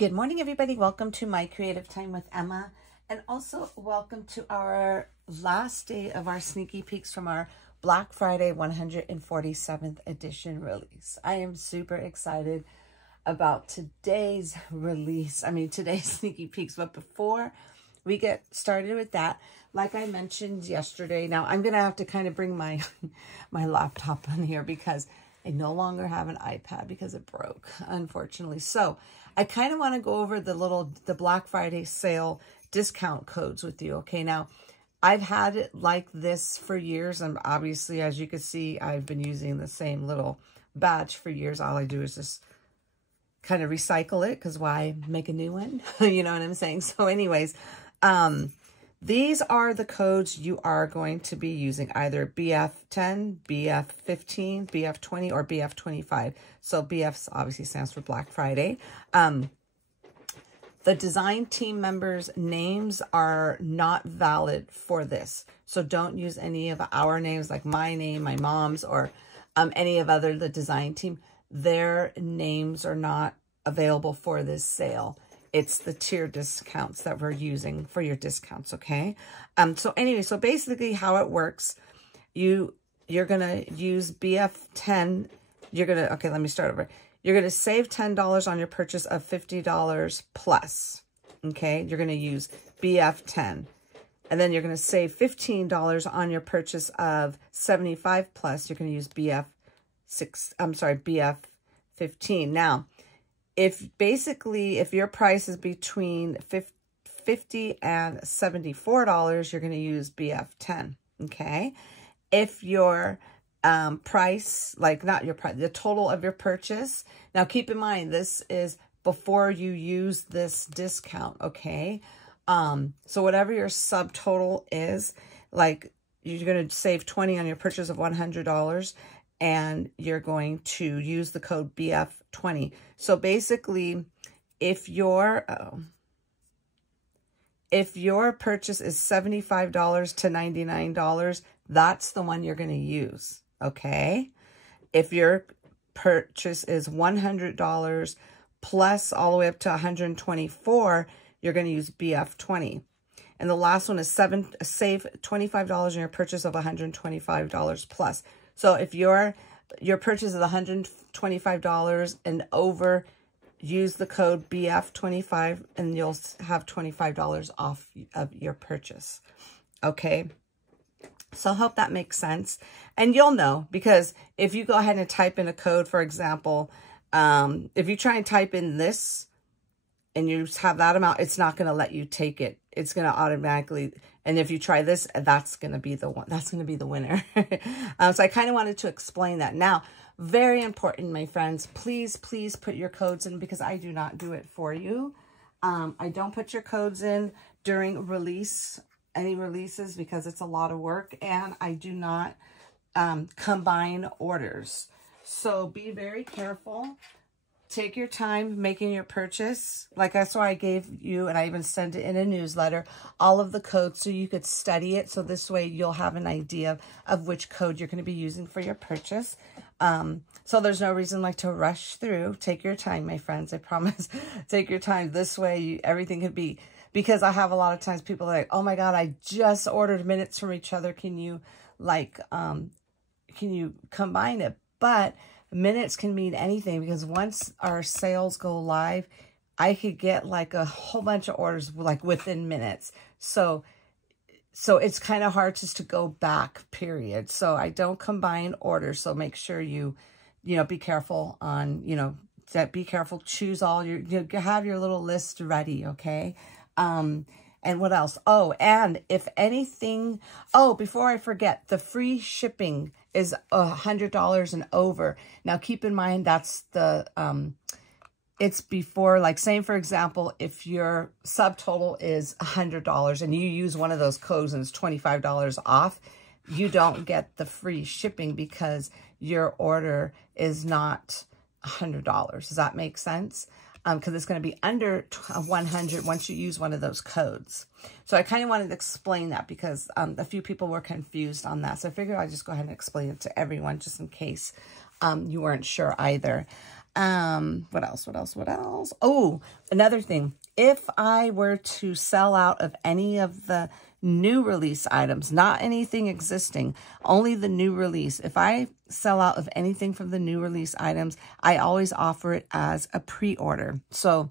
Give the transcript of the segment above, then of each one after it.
Good morning, everybody. Welcome to My Creative Time with Emma, and also welcome to our last day of our sneaky peeks from our Black Friday 147th edition release. I am super excited about today's release. Today's sneaky peeks. But before we get started with that, like I mentioned yesterday, now I'm going to have to kind of bring my laptop on here because I no longer have an iPad because it broke, unfortunately. So I kind of want to go over the Black Friday sale discount codes with you. Okay, now I've had it like this for years, and obviously, as you can see, I've been using the same little badge for years. All I do is just kind of recycle it, because why make a new one? You know what I'm saying? So anyways, these are the codes you are going to be using, either BF10, BF15, BF20, or BF25. So BF obviously stands for Black Friday. The design team members' names are not valid for this. So don't use any of our names, like my name, my mom's, or any of the design team. Their names are not available for this sale. It's the tier discounts that we're using for your discounts, okay? So anyway, so basically how it works, you're going to use BF10. Okay, let me start over. You're going to save $10 on your purchase of $50 plus, okay? You're going to use BF10. And then you're going to save $15 on your purchase of $75 plus. You're going to use BF15. Now, if your price is between $50 and $74, you're going to use BF10, okay? If your price, the total of your purchase, now keep in mind, this is before you use this discount, okay? So whatever your subtotal is, like you're going to save $20 on your purchase of $100, and you're going to use the code BF20. So basically, if your purchase is $75 to $99, that's the one you're going to use, okay? If your purchase is $100 plus all the way up to $124, you're going to use BF20. And the last one is save $25 on your purchase of $125 plus. So if your purchase is $125 and over, use the code BF25 and you'll have $25 off of your purchase. Okay. So I hope that makes sense. And you'll know, because if you go ahead and type in a code, for example, if you try and type in this and you have that amount, it's not going to let you take it. It's going to automatically, and if you try this, that's going to be the one. That's going to be the winner. So I kind of wanted to explain that. Now, very important, my friends, please put your codes in, because I do not do it for you. I don't put your codes in during any releases, because it's a lot of work, and I do not combine orders. So be very careful. Take your time making your purchase. Like that's why I gave you, and I even sent it in a newsletter, all of the codes so you could study it. So this way you'll have an idea of which code you're going to be using for your purchase. So there's no reason to rush through. Take your time, my friends. I promise. Take your time. This way everything could be, because I have a lot of times people are like, oh my God, I just ordered minutes from each other. Can you combine it? But minutes can mean anything, because once our sales go live, I could get a whole bunch of orders within minutes. So it's kind of hard just to go back, period. So I don't combine orders. So make sure you be careful on, be careful, choose all have your little list ready. Okay. And what else? Oh, and if anything, before I forget, the free shipping is $100 and over. Now, keep in mind, that's it's before, say, for example, if your subtotal is $100 and you use one of those codes and it's $25 off, you don't get the free shipping because your order is not $100. Does that make sense? Because it's going to be under 100 once you use one of those codes. So I kind of wanted to explain that, because a few people were confused on that. So I figured I'd just go ahead and explain it to everyone, just in case you weren't sure either. What else? What else? What else? Oh, another thing. If I were to sell out of any of the new release items, not anything existing, only the new release. If I sell out of anything from the new release items, I always offer it as a pre-order. So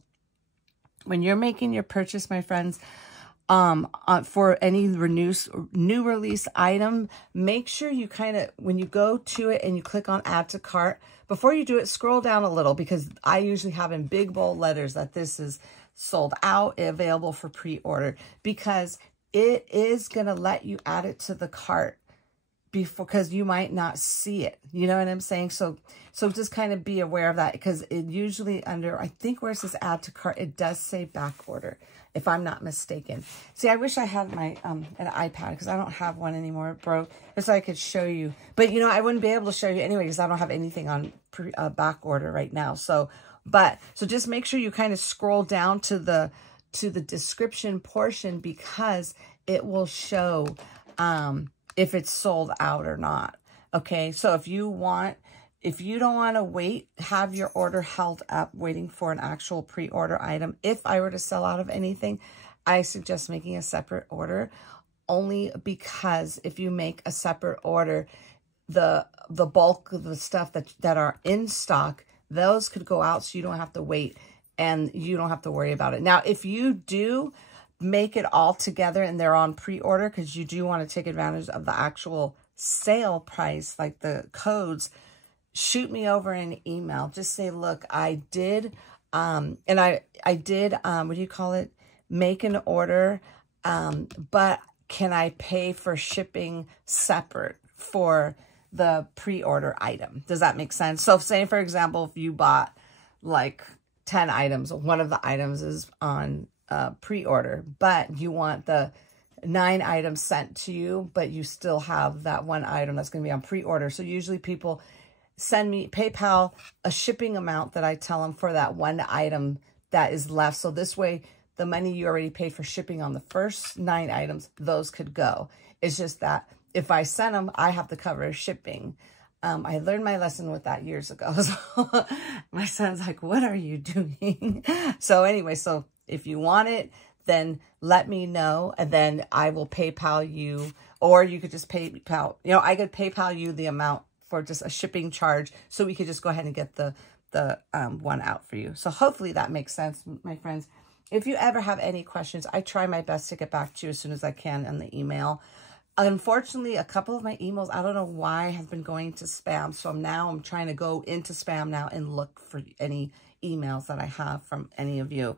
when you're making your purchase, my friends, for any new release item, make sure you kind of, when you go to it and you click on add to cart, before you do it, scroll down a little, because I usually have in big bold letters that this is sold out, available for pre-order, because it is going to let you add it to the cart because you might not see it. You know what I'm saying? So just kind of be aware of that, because it usually under, I think where it says add to cart, it does say back order, if I'm not mistaken. See, I wish I had my an iPad, because I don't have one anymore. It broke, so I could show you. But, you know, I wouldn't be able to show you anyway, because I don't have anything on back order right now. So just make sure you kind of scroll down to the description portion, because it will show if it's sold out or not. Okay, so if you don't want to wait, have your order held up waiting for an actual pre-order item. If I were to sell out of anything, I suggest making a separate order, only because if you make a separate order, the bulk of the stuff that are in stock, those could go out, so you don't have to wait and you don't have to worry about it. Now, if you do make it all together and they're on pre-order, because you do want to take advantage of the actual sale price, like the codes, shoot me over an email. Just say, look, I did, and I did, what do you call it? Make an order, but can I pay for shipping separate for the pre-order item? Does that make sense? So say, for example, if you bought like 10 items, one of the items is on pre-order, but you want the 9 items sent to you, but you still have that one item that's going to be on pre-order. So usually people send me PayPal a shipping amount that I tell them for that one item that is left. So this way, the money you already paid for shipping on the first 9 items, those could go. It's just that if I send them, I have to cover shipping. I learned my lesson with that years ago. So my son's like, what are you doing? So anyway, so if you want it, then let me know, and then I will PayPal you, or you could just PayPal, you know, I could PayPal you the amount for just a shipping charge, so we could just go ahead and get the one out for you. So hopefully that makes sense, my friends. If you ever have any questions, I try my best to get back to you as soon as I can on the email. Unfortunately, a couple of my emails, I don't know why, have been going to spam. So now I'm trying to go into spam now and look for any emails that I have from any of you.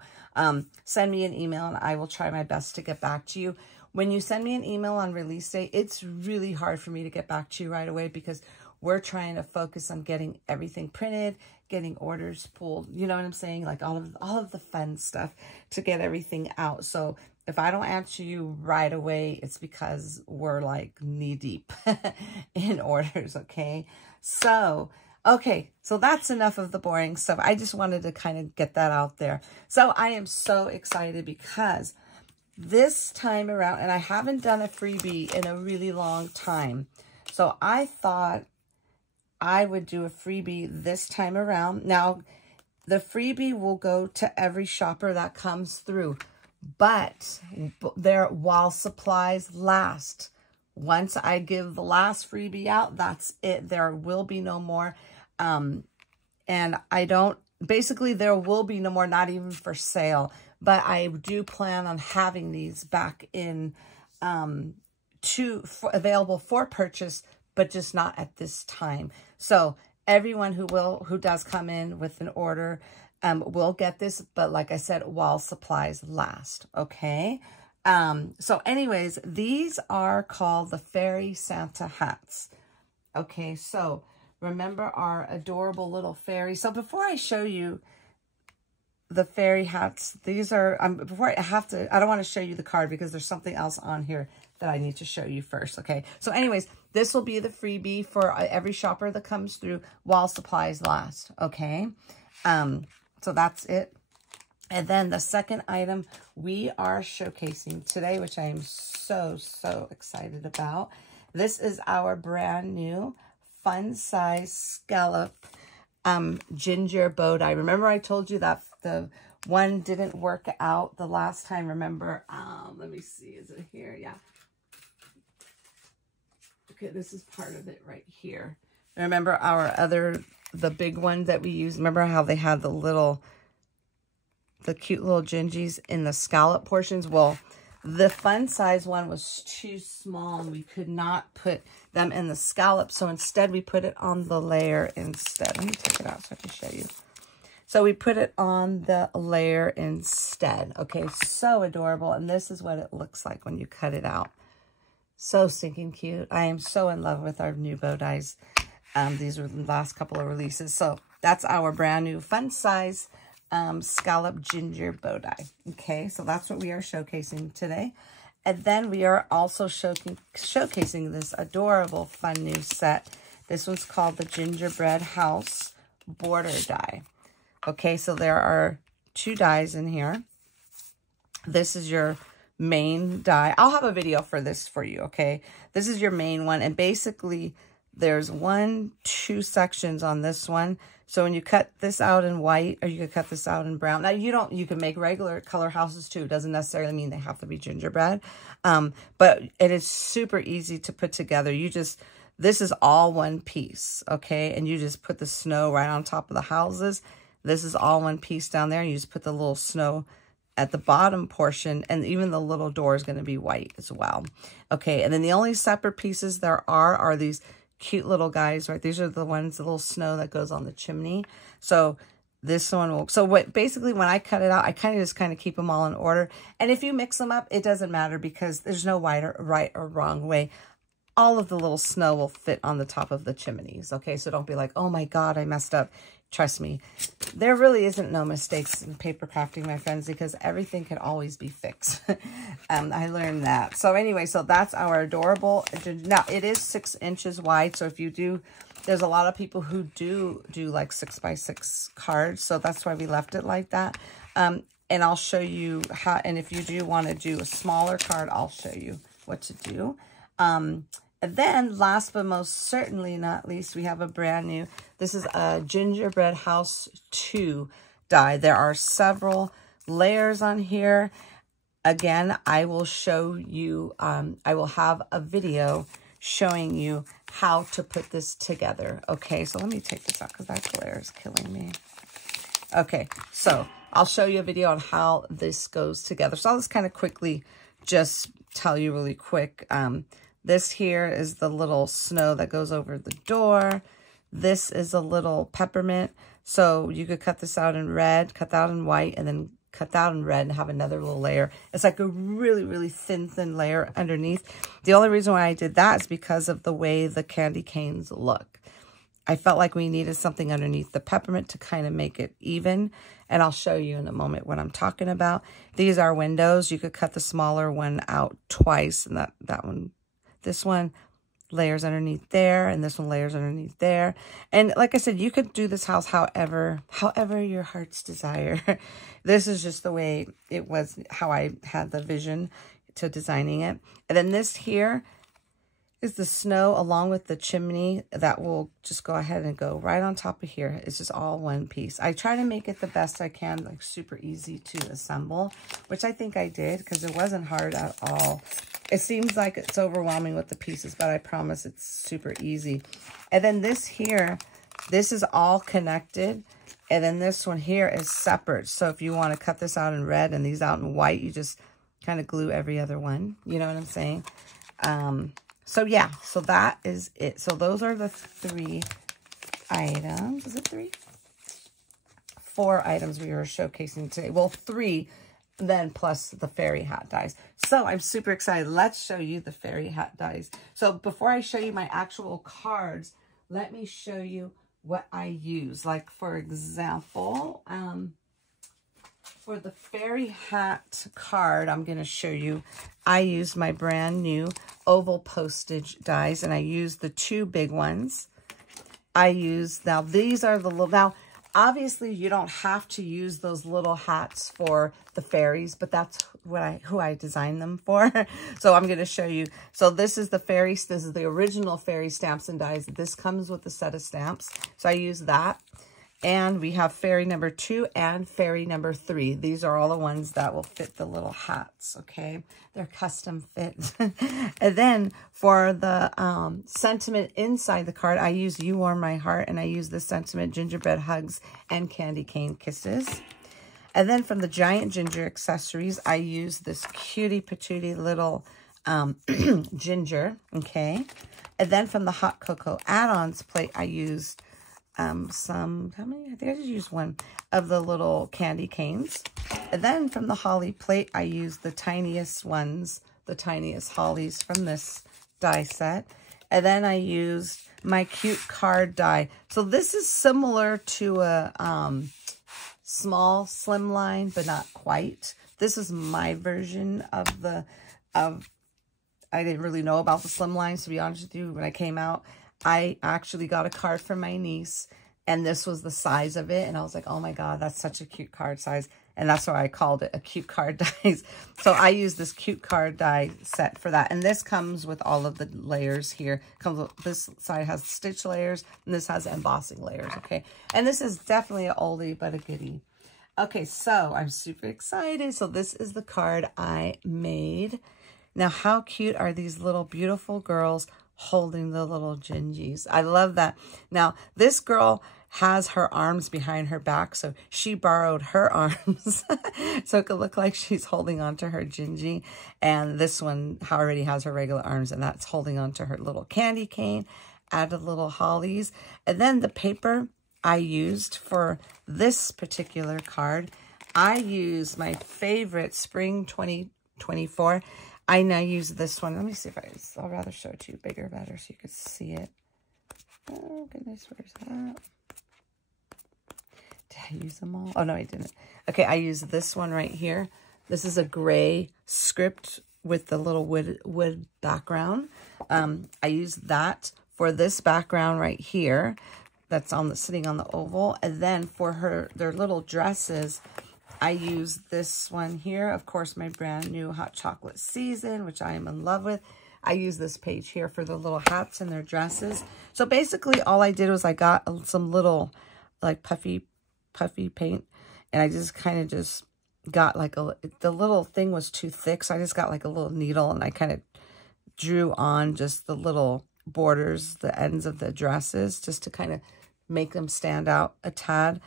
Send me an email and I will try my best to get back to you. When you send me an email on release day, it's really hard for me to get back to you right away, because we're trying to focus on getting everything printed, getting orders pulled, you know what I'm saying? Like all of the fun stuff to get everything out. So if I don't answer you right away, it's because we're like knee deep in orders, okay? So, okay, so that's enough of the boring stuff. I just wanted to kind of get that out there. So I am so excited, because this time around, and I haven't done a freebie in a really long time, so I thought I would do a freebie this time around. Now, the freebie will go to every shopper that comes through, but there, while supplies last. Once I give the last freebie out, that's it. There will be no more. And I don't, basically there will be no more, not even for sale, but I do plan on having these back in, available for purchase, but just not at this time. So everyone who does come in with an order, will get this, but like I said, while supplies last, okay? So anyways, these are called the Fairy Santa hats. Okay, so remember our adorable little fairy. So before I show you the fairy hats, these are, I don't want to show you the card because there's something else on here that I need to show you first, okay? So anyways, this will be the freebie for every shopper that comes through while supplies last, okay? So that's it. And then the second item we are showcasing today, which I am so, so excited about. This is our brand new fun size scallop ginger bow die. Remember I told you that the one didn't work out the last time, remember? Let me see, is it here? Yeah. Okay, this is part of it right here. Remember the big one that we used? Remember how they had the cute little gingies in the scallop portions? Well, the fun size one was too small and we could not put them in the scallop. So instead we put it on the layer instead. Let me take it out so I can show you. So we put it on the layer instead. Okay, so adorable. And this is what it looks like when you cut it out. So stinking cute. I am so in love with our new bow dies. These were the last couple of releases. So that's our brand new fun size scallop ginger bow die. Okay, so that's what we are showcasing today. And then we are also showcasing this adorable fun new set. This one's called the Gingerbread House Border Die. Okay, so there are 2 dies in here. This is your main die. I'll have a video for this for you, okay? This is your main one, and basically there's 2 sections on this one. So when you cut this out in white, or you could cut this out in brown. Now you can make regular color houses too. It doesn't necessarily mean they have to be gingerbread. But it is super easy to put together. This is all one piece, okay? And you just put the snow right on top of the houses. This is all one piece down there. You just put the little snow at the bottom portion, and even the little door is going to be white as well. Okay, and then the only separate pieces there are these cute little guys, right? These are the ones, the little snow that goes on the chimney. So this one will, basically when I cut it out, I kind of keep them all in order. And if you mix them up, it doesn't matter because there's no right or wrong way. All of the little snow will fit on the top of the chimneys. Okay, so don't be like, oh my God, I messed up. Trust me, there really isn't no mistakes in paper crafting, my friends, because everything can always be fixed. I learned that. So anyway, so that's our adorable. Now, it is 6 inches wide. So if you do, there's a lot of people who do like 6x6 cards. So that's why we left it like that. And I'll show you how, and if you do want to do a smaller card, I'll show you what to do. And then last but most certainly not least, we have a brand new, this is a Gingerbread House 2 die. There are several layers on here. Again, I will show you, I will have a video showing you how to put this together. Okay, so let me take this out because that glare is killing me. Okay, so I'll show you a video on how this goes together. So I'll just kind of quickly just tell you really quick. This here is the little snow that goes over the door. This is a little peppermint. So you could cut this out in red, cut that out in white, and then cut that out in red and have another little layer. It's like a really, really thin layer underneath. The only reason why I did that is because of the way the candy canes look. I felt like we needed something underneath the peppermint to kind of make it even. And I'll show you in a moment what I'm talking about. These are windows. You could cut the smaller one out twice, and that one, this one layers underneath there, and this one layers underneath there. And like I said, you could do this house however your heart's desire. This is just the way it was, how I had the vision to designing it. And then this here is the snow along with the chimney that will just go ahead and go right on top of here. It's just all one piece. I try to make it the best I can, like super easy to assemble, which I think I did because it wasn't hard at all. It seems like it's overwhelming with the pieces, but I promise it's super easy. And then this here, this is all connected. And then this one here is separate. So if you want to cut this out in red and these out in white, you just kind of glue every other one. You know what I'm saying? So yeah, so that is it. So those are the 3 items. Is it 3? 4 items we were showcasing today. Well, 3 then plus the fairy hat dies. So I'm super excited. Let's show you the fairy hat dies. So before I show you my actual cards, let me show you what I use. Like for example, for the fairy hat card, I'm going to show you, I used my brand new oval postage dies, and I used the 2 big ones. I used, now these are the little, now obviously you don't have to use those little hats for the fairies, but that's who I designed them for. So I'm going to show you. So this is the fairy, this is the original fairy stamps and dies. This comes with a set of stamps. So I use that. And we have fairy number 2 and fairy number 3. These are all the ones that will fit the little hats, okay? They're custom fit. And then for the sentiment inside the card, I use You Warm My Heart, and I use the sentiment Gingerbread Hugs and Candy Cane Kisses. And then from the Giant Ginger accessories, I use this cutie patootie little ginger, okay? And then from the Hot Cocoa add-ons plate, I used how many? I think I just used one of the little candy canes. And then from the Holly plate, I used the tiniest ones, the tiniest hollies from this die set. And then I used my cute card die. So this is similar to a small slimline, but not quite. This is my version of I didn't really know about the slimlines, to be honest with you. When I came out, I actually got a card from my niece, and this was the size of it. And I was like, oh my God, that's such a cute card size. And that's why I called it a cute card dies. So I use this cute card die set for that. And this comes with all of the layers here. This side has stitch layers, and this has embossing layers, okay? And this is definitely an oldie, but a goodie. Okay, so I'm super excited. So this is the card I made. Now, how cute are these little beautiful girls holding the little gingies? I love that. Now, this girl has her arms behind her back, so she borrowed her arms so it could look like she's holding on to her gingy. And this one already has her regular arms, and that's holding on to her little candy cane. Added little hollies. And then the paper I used for this particular card, I used my favorite Spring 2024. I now use this one. Let me see if I'll rather show it to you bigger, better, so you could see it. Oh, goodness, where's that? Did I use them all? Oh, no, I didn't. Okay, I use this one right here. This is a gray script with the little wood background. I use that for this background right here. That's sitting on the oval. And then for their little dresses, I use this one here. Of course, my brand new Hot Chocolate Season, which I am in love with. I use this page here for the little hats and their dresses. So basically all I did was I got some little like puffy paint, and I just kind of just got like the little thing was too thick. So I just got like a little needle, and I kind of drew on just the little borders, the ends of the dresses, just to kind of make them stand out a tad.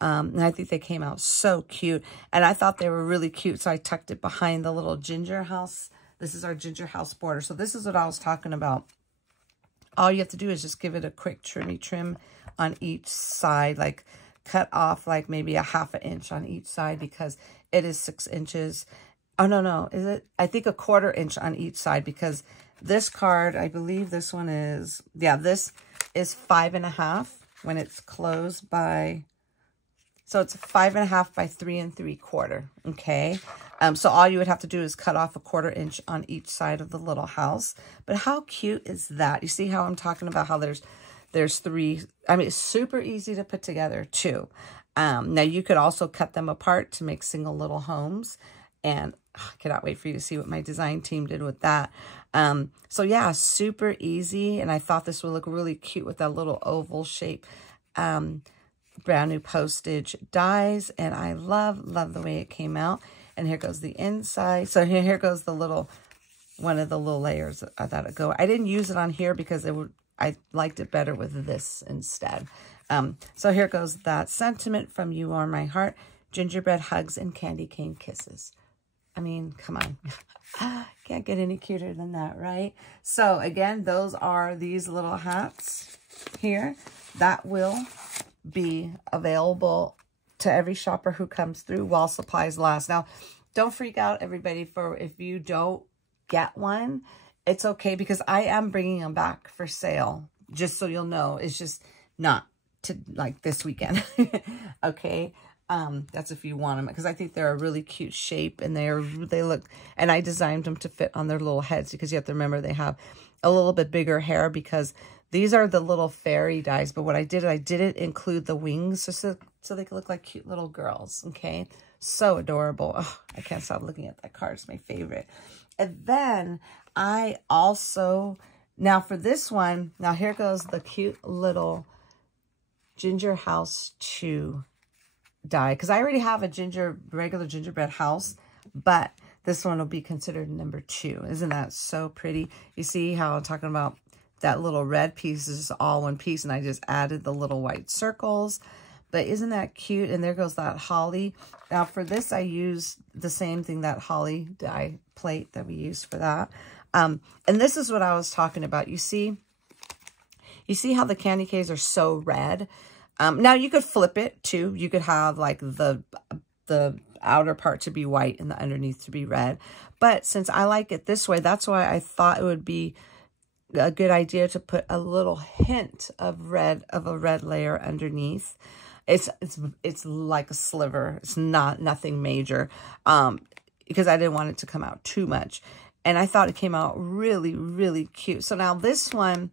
And I think they came out so cute. And I thought they were really cute, so I tucked it behind the little ginger house. This is our ginger house border. So this is what I was talking about. All you have to do is just give it a quick trim on each side. Like cut off like maybe a ½ inch on each side, because it is 6 inches. Oh, no. Is it? I think a ¼ inch on each side, because this card, I believe this one is, yeah, this is 5.5 when it's closed by... So it's 5.5 by 3 3/4, okay? So all you would have to do is cut off a ¼ inch on each side of the little house. But how cute is that? You see how I'm talking about how there's 3. I mean, it's super easy to put together too. Now you could also cut them apart to make single little homes. And I cannot wait for you to see what my design team did with that. So yeah, super easy. And I thought this would look really cute with that little oval shape. Brand new postage dies, and I love the way it came out. And here goes the inside. So here goes the little one of the little layers that go. I didn't use it on here because I liked it better with this instead. So here goes that sentiment from You Are My Heart, Gingerbread Hugs and Candy Cane Kisses. I mean, come on. Can't get any cuter than that, right? So again, those are these little hats here that will be available to every shopper who comes through while supplies last. Now, don't freak out, everybody, for if you don't get one. It's okay, because I am bringing them back for sale, just so you'll know. It's just not to like this weekend. Okay, that's if you want them, because I think they're a really cute shape, and they look, and I designed them to fit on their little heads, because you have to remember they have a little bit bigger hair, because these are the little fairy dies. But what I didn't include the wings, so they could look like cute little girls. Okay, so adorable. Oh, I can't stop looking at that card. It's my favorite. And then I also, now for this one, now here goes the cute little Ginger House 2 die, because I already have a regular gingerbread house, but this one will be considered number 2. Isn't that so pretty? You see how I'm talking about that little red piece is all one piece, and I just added the little white circles. But isn't that cute? And there goes that holly. Now for this, I use the same thing, that holly die plate that we used for that. And this is what I was talking about. You see how the candy canes are so red? Now you could flip it too. You could have like the outer part to be white and the underneath to be red. But since I like it this way, that's why I thought it would be a good idea to put a little hint of a red layer underneath. It's like a sliver. It's nothing major, because I didn't want it to come out too much. And I thought it came out really, really cute. So now this one,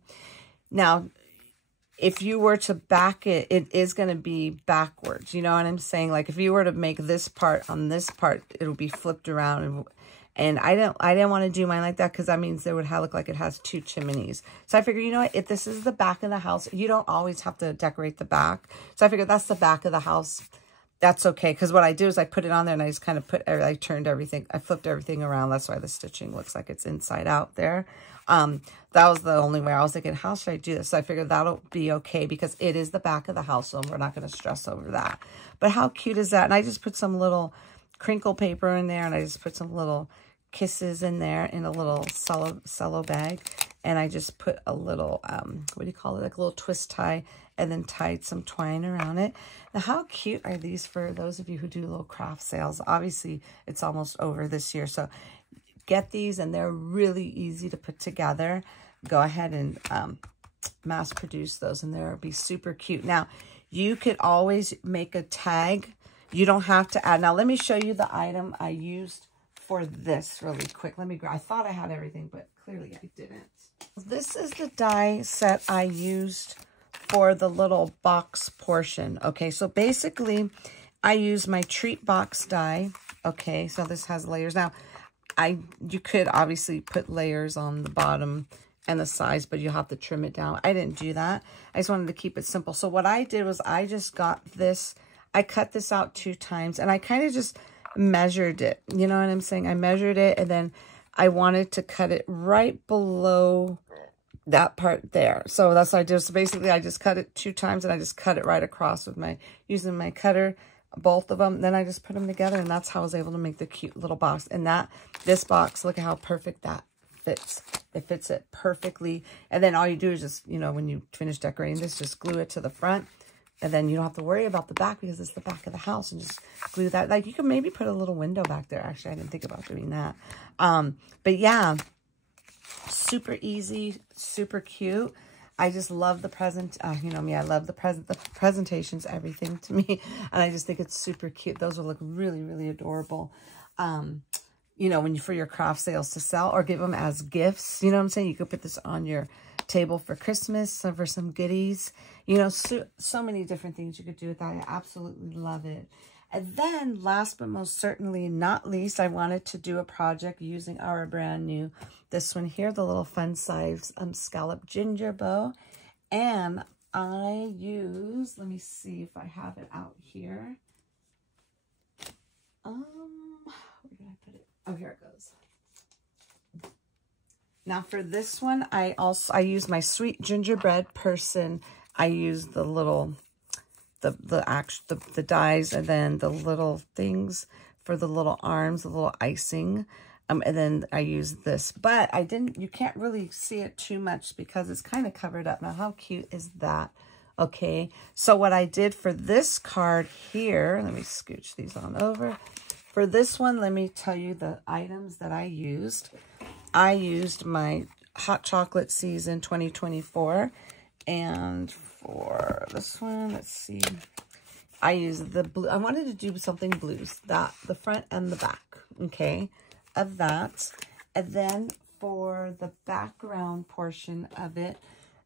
if you were to back it, it is going to be backwards. You know what I'm saying? Like if you were to make this part on this part, it'll be flipped around. And I didn't want to do mine like that, because that means it would look like it has 2 chimneys. So I figured, you know what, if this is the back of the house, you don't always have to decorate the back. So I figured that's the back of the house. That's okay, because what I do is I put it on there and I just kind of I flipped everything around. That's why the stitching looks like it's inside out there. That was the only way. I was thinking, how should I do this? So I figured that'll be okay, because it is the back of the house, so we're not going to stress over that. But how cute is that? And I just put some little crinkle paper in there, and I just put some little kisses in there in a little cello bag, and I just put a little what do you call it, like a little twist tie, and then tied some twine around it. Now how cute are these for those of you who do little craft sales? Obviously it's almost over this year, so get these, and they're really easy to put together. Go ahead and mass produce those, and they'll be super cute. Now you could always make a tag. You don't have to add. Now let me show you the item I used for this really quick. I thought I had everything, but clearly I didn't. This is the die set I used for the little box portion. Okay, so basically I used my treat box die. Okay, so this has layers. Now you could obviously put layers on the bottom and the sides, but you have to trim it down. I didn't do that. I just wanted to keep it simple. So what I did was I just got this, I cut this out 2 times, and I kind of just measured it. You know what I'm saying? I measured it, and then I wanted to cut it right below that part there. So that's what I did. So basically I just cut it 2 times, and I just cut it right across with using my cutter, both of them. Then I just put them together, and that's how I was able to make the cute little box. And this box, look at how perfect that fits. It fits it perfectly. And then all you do is just, when you finish decorating this, just glue it to the front. And then you don't have to worry about the back, because it's the back of the house, and just glue that. Like you could maybe put a little window back there. Actually, I didn't think about doing that. But yeah, super easy, super cute. I just love the present. You know me, I love the presentations, everything to me. And I just think it's super cute. Those will look really, really adorable. For your craft sales to sell, or give them as gifts. You know what I'm saying? You could put this on your table for Christmas, or for some goodies. So many different things you could do with that. I absolutely love it. And then last but most certainly not least, I wanted to do a project using our brand new, this one here, the little fun size scallop ginger bow. And I use, let me see if I have it out here. Where did I put it? Oh, here it goes. Now for this one, I use my sweet gingerbread person. I use the little, the dies, and then the little things for the little arms, the little icing. And then I use this, but you can't really see it too much because it's kind of covered up. Now, how cute is that? Okay. So what I did for this card here, let me scooch these on over. For this one, let me tell you the items that I used. I used my Hot Chocolate Season 2024. And for this one, let's see. I used the blue. I wanted to do something blues, the front and the back, okay, of that. And then for the background portion of it,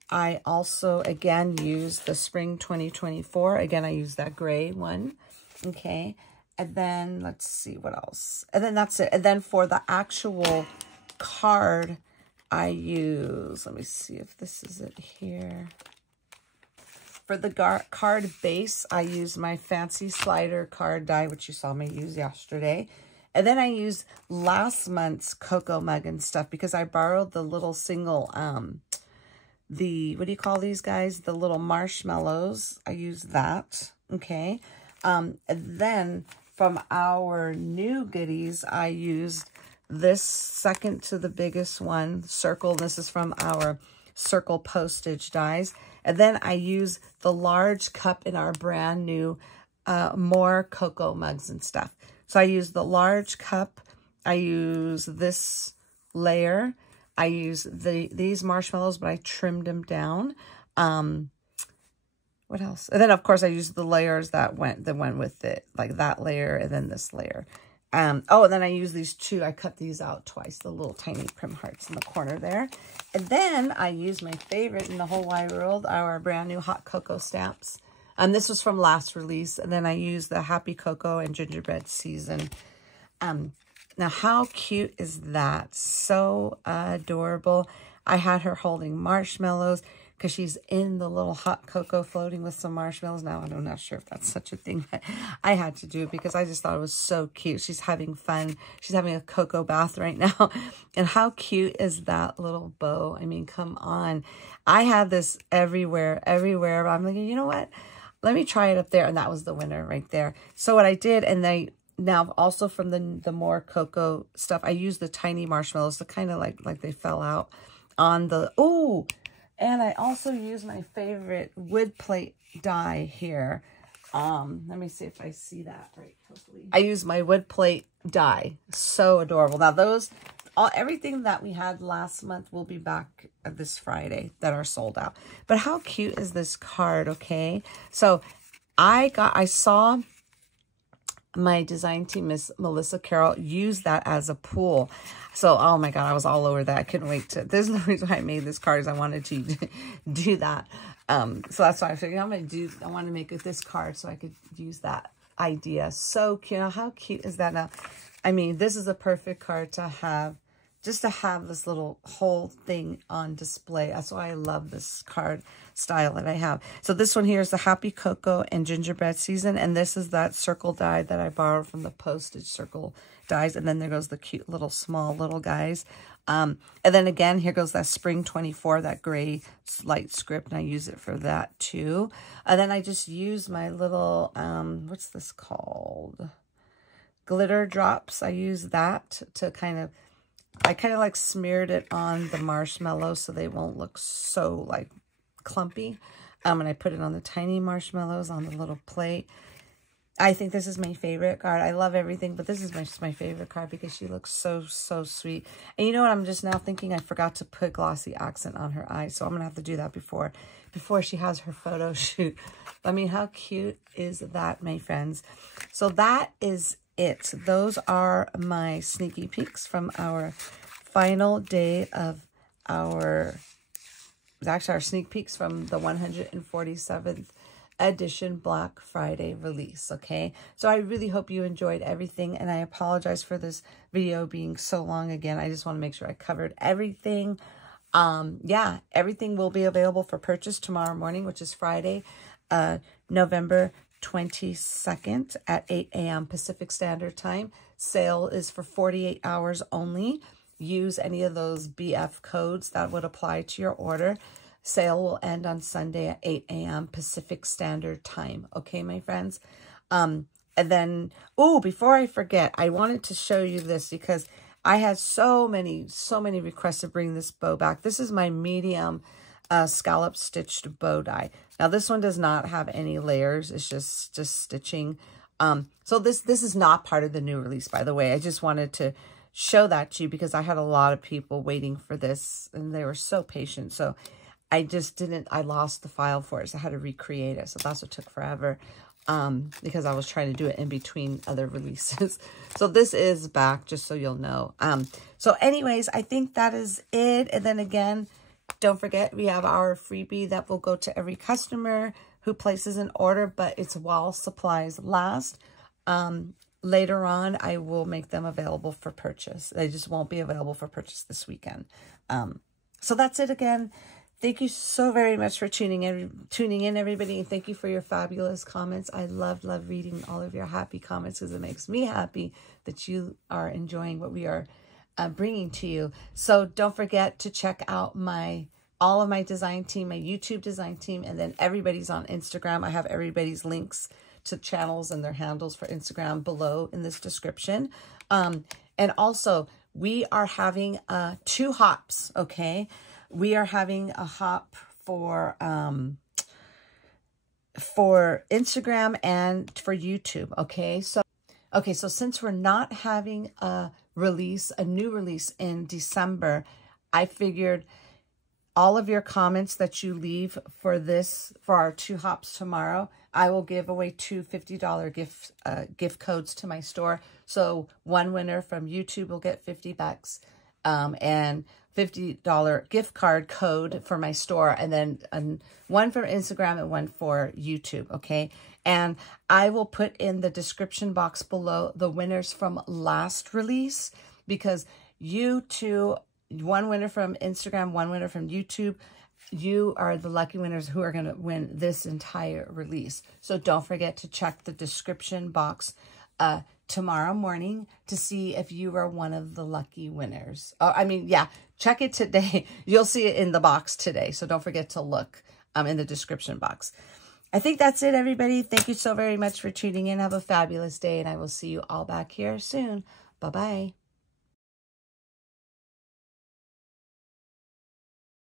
I also, again, used the Spring 2024. Again, I used that gray one, okay. And then, let's see what else. And then that's it. And then for the actual card, I use, let me see if this is it here. For the card base, I used my fancy slider card die, which you saw me use yesterday. And then I used last month's cocoa mug and stuff because I borrowed the little single, what do you call these guys? The little marshmallows. I used that, okay? And then from our new goodies, I used this second to the biggest one, circle. This is from our circle postage dies. And then I use the large cup in our brand new more cocoa mugs and stuff. So I use the large cup. I use this layer. I use these marshmallows, but I trimmed them down. What else? And then of course I used the layers that went with it, like that layer and then this layer. Oh, and then I use these two. I cut these out twice, the little tiny prim hearts in the corner there. And then I use my favorite in the whole wide world, our brand new hot cocoa stamps. This was from last release. And then I used the Happy Cocoa and Gingerbread Season. Now, how cute is that? So adorable. I had her holding marshmallows because she's in the little hot cocoa floating with some marshmallows. Now, I'm not sure if that's such a thing, but I had to do it because I just thought it was so cute. She's having fun. She's having a cocoa bath right now. And how cute is that little bow? I mean, come on. I had this everywhere. But I'm like, you know what? Let me try it up there. And that was the winner right there. So what I did, and now also from the more cocoa stuff, I used the tiny marshmallows to kind of like they fell out on the, ooh. And I also use my favorite wood plate die here. Let me see if I see that right. Hopefully. I use my wood plate die. So adorable. Now everything that we had last month will be back this Friday that are sold out. But how cute is this card, okay? So I saw my design team, Miss Melissa Carroll, use that as a pool. So, oh my God, I was all over that. I couldn't wait to, there's no reason why I made this card is I wanted to do that. So that's why I figured I want to make this card so I could use that idea. So cute. Now, how cute is that? Now, I mean, this is a perfect card to have, just to have this little whole thing on display. That's why I love this card style that I have. So this one here is the Happy Cocoa and Gingerbread Season. And this is that circle die that I borrowed from the postage circle dies. And then there goes the cute little small little guys. And then again, here goes that Spring 24, that gray light script. And I use it for that too. And then I just use my little, what's this called? Glitter drops. I use that to I kind of like smeared it on the marshmallows so they won't look so like clumpy. And I put it on the tiny marshmallows on the little plate. I think this is my favorite card. I love everything, but this is just my favorite card because she looks so, so sweet. And you know what? I'm just now thinking I forgot to put glossy accent on her eyes. So I'm going to have to do that before she has her photo shoot. I mean, how cute is that, my friends? So that is it. Those are my sneaky peeks from our final day of our sneak peeks from the 147th edition Black Friday release. Okay, so I really hope you enjoyed everything, and I apologize for this video being so long again. I just want to make sure I covered everything. Yeah, everything will be available for purchase tomorrow morning, which is Friday, November 22nd at 8 a.m. Pacific Standard Time. Sale is for 48 hours only. Use any of those BF codes that would apply to your order. Sale will end on Sunday at 8 a.m. Pacific Standard Time. Okay, my friends? And then, oh, before I forget, I wanted to show you this because I had so many requests to bring this bow back. This is my medium scallop stitched bow die. Now this one does not have any layers. It's just stitching. So this is not part of the new release, by the way. I just wanted to show that to you because I had a lot of people waiting for this and they were so patient. So I lost the file for it. So I had to recreate it. So that's what took forever because I was trying to do it in between other releases. So this is back, just so you'll know. So anyways, I think that is it. And then again, don't forget, we have our freebie that will go to every customer who places an order, but it's while supplies last. Later on, I will make them available for purchase. They just won't be available for purchase this weekend. So that's it again. Thank you so very much for tuning in, everybody. And thank you for your fabulous comments. I love reading all of your happy comments because it makes me happy that you are enjoying what we are bringing to you. So don't forget to check out all of my design team, my YouTube design team, and then everybody's on Instagram. I have everybody's links to channels and their handles for Instagram below in this description. And also, we are having 2 hops, okay? We are having a hop for Instagram and for YouTube, okay? So since we're not having a new release in December, I figured all of your comments that you leave for our 2 hops tomorrow, I will give away 2 $50 gift codes to my store. So one winner from YouTube will get $50 and $50 gift card code for my store, and then one for Instagram and one for YouTube, okay? And I will put in the description box below the winners from last release, because you two, one winner from Instagram, one winner from YouTube, you are the lucky winners who are going to win this entire release. So don't forget to check the description box tomorrow morning to see if you are one of the lucky winners. Check it today. You'll see it in the box today. So don't forget to look in the description box. I think that's it, everybody. Thank you so very much for tuning in. Have a fabulous day, and I will see you all back here soon. Bye-bye.